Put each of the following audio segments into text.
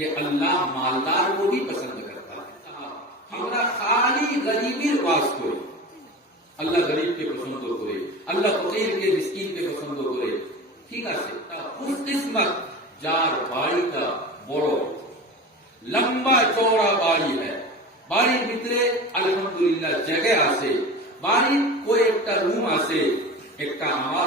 کہ اللہ مالدار کو بھی پسند کرتا ہے. ہمارا خالی غریبی واس کوئی اللہ غریب کے پسند کرے, اللہ فقیر کے مسکین کے پسند کرے. ٹھیک ہے, خوش قسمت جار باڑی کا بڑو لمبا چوڑا باڑی ہے. বাড়ির ভিতরে আলহামদুলিল্লাহ জায়গা আছে, বাড়ির কয়েকটা রুম আছে, একটা আমার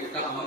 একটা আমার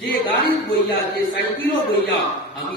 যে গাড়ি বইয়া যে সাইকেলও বইয়া আমি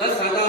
10,000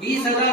20,000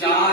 4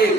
1,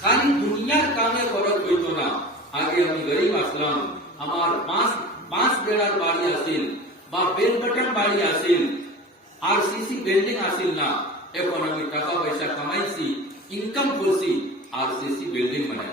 খালি দুনিয়ার কামে খরচ হইত না. আগে আমি গরিব আসলাম, আমার পাঁচ বেড়ার বাড়ি আসিল বা বেলবটন বাড়ি আসিল, আরসিসি বিল্ডিং আসিল না. এখন আমি টাকা পয়সা কামাইছি, ইনকাম করছি, আরসিসি বিল্ডিং বানাই.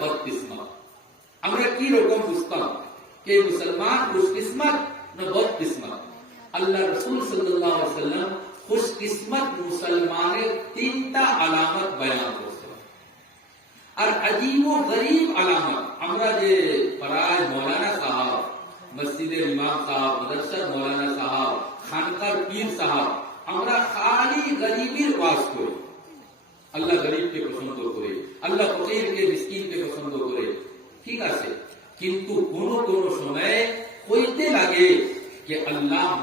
বদকিসমত. আমরা কি রকম বুঝতাম যে মুসলমান খুশকিসমত না বদকিসমত? আল্লাহ রাসূল সাল্লাল্লাহু আলাইহি ওয়াসাল্লাম খুশকিসমত মুসলমানের 3টা আলামত বয়ান করেছেন. আর আজীব ও গরীব আলামত আমরা যে পড়ায় মৌলানা সাহেব, মসজিদের ইমাম সাহেব, মাদ্রাসার মৌলানা সাহেব, খানকার পীর সাহেব, আমরা খালি গরীবের ওয়াজ করি. আল্লাহ গরিবকে পছন্দ করে, আল্লাহ ফকিরকে মিসকিনকে পছন্দ করে. ঠিক আছে, কিন্তু কোন কোন সময় হইতে লাগে যে আল্লাহ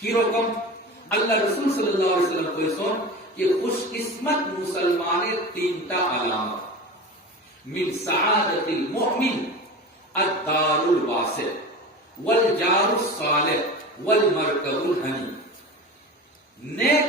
কি রকম? আল্লাহ রাসূল সাল্লাল্লাহু আলাইহি ওয়াসাল্লাম কইছেন যে খুশকিসমত মুসলমানের 3টা আলামত. মিন সাআদাতিল মুমিন আদ-দারুল ওয়াসি ওয়াল জারুস সালিহ ওয়াল মারকাবুল হানি. নেক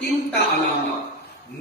3টা আলামত.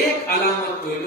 1 আলামত হইল,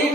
1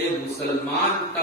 এই মুসলমানটা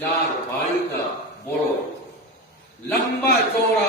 যার বাড়িটা বড় লম্বা চওড়া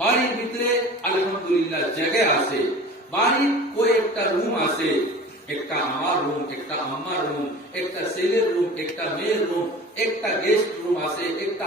বাড়ির ভিতরে আলহামদুলিল্লাহ জায়গা আছে, বাড়ির কয়েকটা রুম আছে, একটা আমার রুম, একটা আম্মার রুম, একটা ছেলের রুম, একটা মেয়ের রুম, একটা গেস্ট রুম আছে, একটা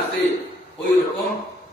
আছে. ওই রকম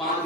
5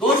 10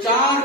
4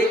1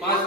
5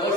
10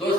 10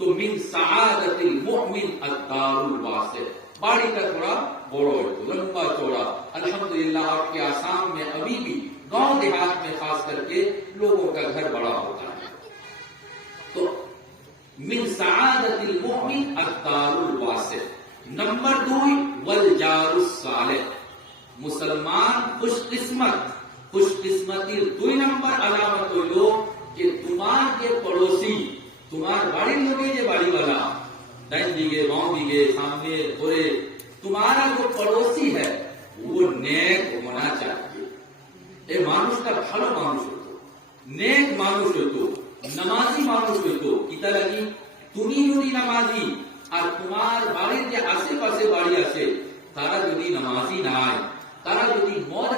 تو من سعادت المؤمن الدار الواسع، باڑی کا تھوڑا بڑو لمبا چوڑا. الحمدللہ آپ کے آسام میں ابھی بھی گاؤں دیہات میں خاص کر کے لوگوں کا گھر بڑا ہوتا ہے. تو من سعادت المؤمن الدار الواسع. نمبر 2 والجار الصالح، مسلمان خوش قسمتی 2 نمبر علامت ہو کہ تمہار کے پڑوسی تمہار باڑی لوگے جو باڑی والا دائیں دیگے باؤں دیگے سامنے تھوڑے تمہارا جو پڑوسی ہے وہ نیک ہونا چاہیے. اے مانوش کا بھلو مانوش ہوتو، نیک مانوش ہوتو، نمازی مانوش ہوتو. কিতা লাগি তুমি যদি নামাজি আর তোমার বাড়ির যে আশেপাশে বাড়ি আছে তারা যদি নামাজি নাই, তারা যদি মদ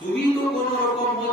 তুমি তো কোনো রকম মদ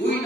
2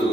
2.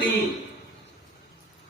3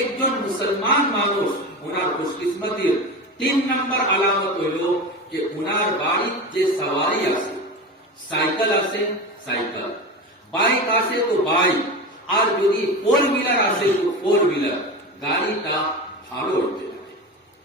একজন মুসলমান মানুষ ওনার খুশকিসমতির 3 নম্বর আলামত হইল যে ওনার বাড়ির যে সওয়ারি আছে, সাইকেল আছে সাইকেল, বাইক আছে তো বাইক, আর যদি 4 হুইলার আছে তো 4 হুইলার, গাড়িটা ভালো হতে লাগে.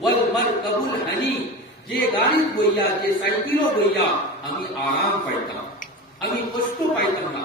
ওয়াল মারকাবুল হানি, যে গাড়ি বইয়া যে সাইকেলও বইয়া আমি আরাম পাইতাম, আমি কষ্ট পাইতাম না.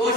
10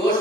10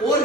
4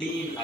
3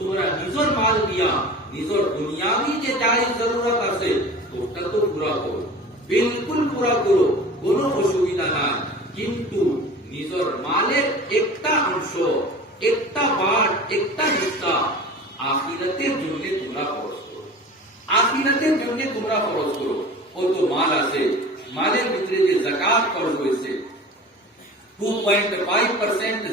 তোমরা নিজের মাল দিয়া নিজের দুনিয়াবি যে জায়েজ জরুরত আছে ওটা তো পুরা করো, বিলকুল পুরা করো, কোনো অসুবিধা নাই. কিন্তু নিজের মালের একটা অংশ, একটা পার্ট, একটা হিস্সা আখিরাতের জন্য তোমরা খরচ করো, আখিরাতের জন্য তোমরা খরচ করো. ও তো মাল আছে, মালের ভিতরে যে যাকাত ফরজ হয়েছে 2.5%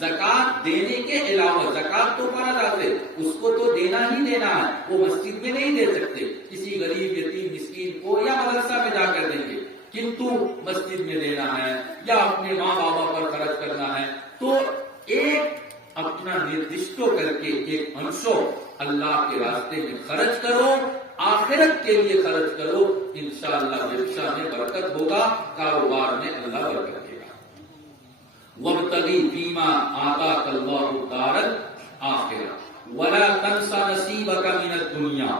زکات دینے کے علاوہ، زکات تو فرض ہے، اس کو تو دینا ہی دینا ہے، وہ مسجد میں نہیں دے سکتے، کسی غریب یتیم مسکین کو یا مدرسہ میں جا کر دیں گے، کنتو مسجد میں دینا ہے یا اپنے ماں بابا پر خرچ کرنا ہے تو ایک اپنا نردشٹ کر کے ایک انشو اللہ کے راستے میں خرچ کرو، آخرت کے لیے خرچ کرو، انشاءاللہ ویبسا میں برکت ہوگا، کاروبار میں اللہ برکت دے گا۔ وَابْتَغِ فِيمَا آتَاكَ اللَّهُ الدَّارَ الْآخِرَةَ وَلَا تَنْسَ نَصِيبَكَ مِنَ الدُّنْيَا۔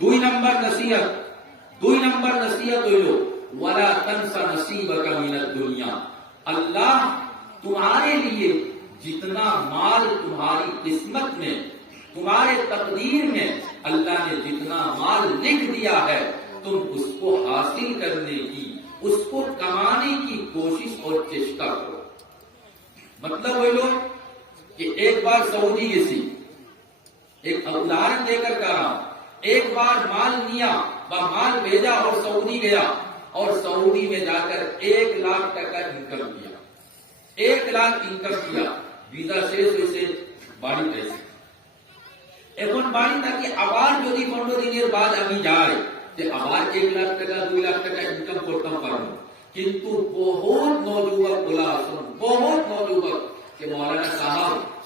دوئی نمبر نصیحت ہوئی لو، وَلَا تَنْسَ نَصِيبَكَ مِنَ الدُّنْيَا۔ اللہ تمہارے لیے جتنا مال تمہاری قسمت میں، تمہارے تقدیر میں اللہ نے جتنا مال لکھ دیا ہے، تم اس کو حاصل کرنے کی، اس کو کمانے کی کوشش اور چیشٹا کرو۔ مطلب وہ لوگ کہ ایک بار سعودی گسی، ایک ادھارن دے کر کہہ رہا ہوں، ایک بار مال لیا، مال بھیجا اور سعودی گیا، اور سعودی میں جا کر 1,00,000 টাকা انکم کیا، 1,00,000 انکم کیا، ভিসা শেষ হয়েছে, বাড়ি পাইছে। এখন বাড়ি থাকি আবার যদি 15 দিনের বাদ আমি যাই, যে আবার 1,00,000 টাকা 2,00,000 টাকা ইনকাম করতাম পারবো। কিন্তু বহুত নওজুয়ান বলা আসুন, বহুত নওজুয়ান যে মৌলানা সাহেব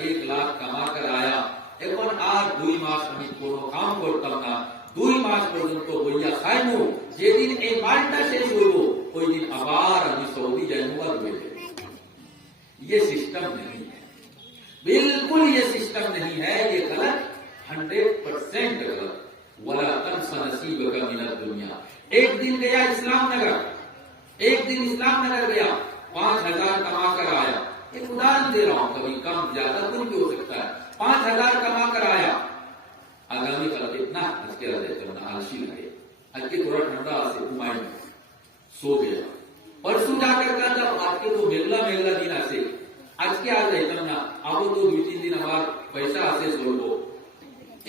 1,00,000 কামা কর আয়া, এখন আর 2 মাস আমি কোনো কাম করতাম না, 2 মাস পর্যন্ত বইয়া খাইমু, যেদিন এই মালটা শেষ হইব ওই দিন আবার আমি সৌদি যাইমু আর বইতে। یہ سسٹم نہیں ہے، بالکل یہ سسٹم نہیں ہے، یہ غلط، 100% غلط۔ وَلَا تَنْسَ نَصِيبَكَ مِنَ الدُّنْيَا۔ ایک دن گیا اسلام نگر، ایک دن اسلام نگر گیا، 5,000 کما کر آیا، ایک ادھارن دے رہا ہوں، کبھی کم زیادہ کچھ بھی ہو سکتا ہے، 5,000 کما کر آیا، آگامی کل اتنا آج کے رہتے چلنا آلشی لگے، آج کے تھوڑا ٹھنڈا سے گھمائی سو گیا، پرسوں جا کر کہا جب آج کے تو میگلا دن آسے، آج کے آج رہتا نا آبو تو 2-3 دن ہمارا پیسہ آسے سولو،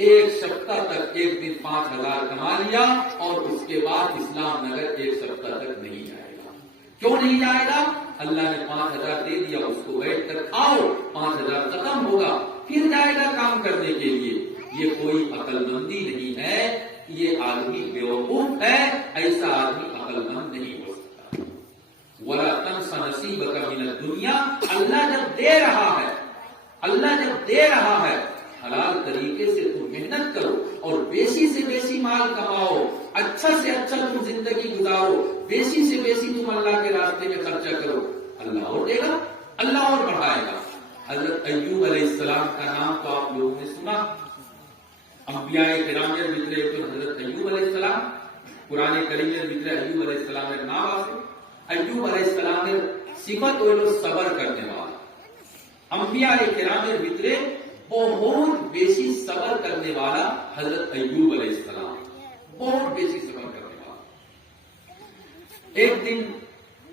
ایک سپتہ تک ایک دن 5,000 کما لیا، اور اس کے بعد اسلام نگر ایک سپتہ تک نہیں جائے گا۔ کیوں نہیں جائے گا؟ اللہ نے 5,000 دے دیا، اس کو بیٹھ کر کھاؤ، 5,000 ختم ہوگا، پھر جائے گا کام کرنے کے لیے۔ یہ کوئی عقل مندی نہیں ہے، یہ آدمی بیوقوف ہے، ایسا آدمی عقل مند نہیں ہو سکتا۔ وَلَا تَنْسَ نَصِيبَكَ مِنَ الدُّنْيَا۔ اللہ جب دے رہا ہے، اللہ جب دے رہا ہے، حلال طریقے سے تم محنت کرو اور بیسی سے بیسی مال کماؤ، اچھا سے اچھا تم زندگی گزارو، بیسی سے بیسی تم اللہ کے راستے میں خرچہ کرو، اللہ اور دے گا، اللہ اور بڑھائے گا۔ حضرت ایوب علیہ السلام کا نام تو آپ لوگوں نے سنا، انبیاء کرام کے ذکر ہے، حضرت ایوب علیہ السلام قرآن کریم میں ذکر ایوب علیہ السلام کے نام آتے، ایوب علیہ السلام نے صفت وہ صبر کرنے والا، انبیاء کرام کے ذکر بہت بیسی صبر کرنے والا حضرت ایوب علیہ السلام، بہت بیسی صبر کرنے والا۔ ایک دن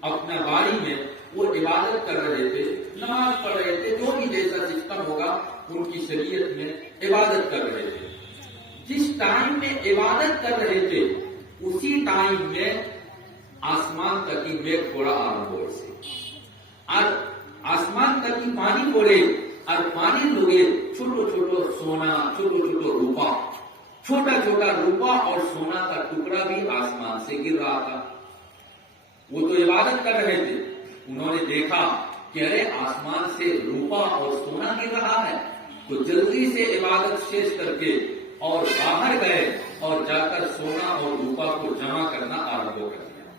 اپنا باری میں وہ عبادت کر رہے تھے، نماز پڑھ رہے تھے، جو بھی جیسا سسٹم ہوگا ان کی شریعت میں عبادت کر رہے تھے۔ جس ٹائم میں عبادت کر رہے تھے اسی ٹائم میں آسمان تک کی میঘ پھوڑا آرمب ہو سے، اور آسمان تک کی پانی پھوڑے، اور پانی لوگے چھوٹو چھوٹو سونا، چھوٹو چھوٹو روپا، چھوٹا چھوٹا روپا اور سونا کا ٹکڑا بھی آسمان سے گر رہا تھا۔ وہ تو عبادت کر رہے تھے، انہوں نے دیکھا کہ ارے آسمان سے روپا اور سونا گر رہا ہے، تو جلدی سے عبادت شیش کر کے اور باہر گئے اور جا کر سونا اور روپا کو جمع کرنا آرمب کر دیا،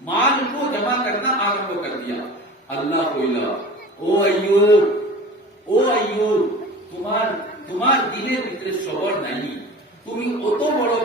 مال کو جمع کرنا آرمب کر دیا۔ اللہ کو او ایوب তোমার দিলের ভিতরে সবর নাই, তুমি অত বড়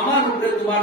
আমার উপরে তোমার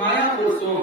মায়া পোষণ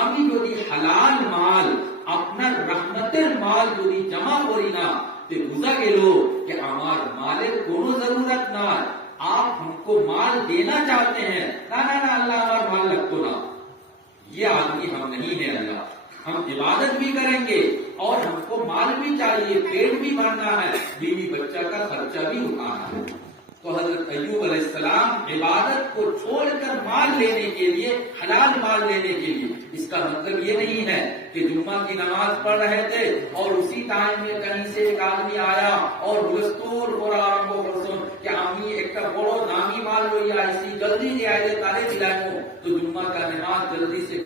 আমি যদি হালাল মাল আপনার রহমতের মাল যদি জমা করি না, تے گزا گلو کہ ہمار مالے کونو ضرورت نہ، آپ ہم کو مال دینا چاہتے ہیں، نہ نہ نہ اللہ ہمار مال لگتو نہ، یہ آدمی ہم نہیں ہیں اللہ، ہم عبادت بھی کریں گے اور ہم کو مال بھی چاہیے، پیٹ بھی بھرنا ہے، بیوی بچہ کا خرچہ بھی اٹھانا ہے۔ تو حضرت ایوب علیہ السلام عبادت کو چھوڑ کر مال لینے کے لیے، حلال مال لینے کے لیے، اس کا مطلب یہ نہیں ہے کہ جمعہ کی نماز پڑھ رہے تھے اور اسی ٹائم میں کہیں سے ایک آدمی آیا اور دستور کہ آمی ایک بڑو نامی مال لو یا اسی جلدی لے آئے تارے دلائیں تو جمعہ کا نماز جلدی سے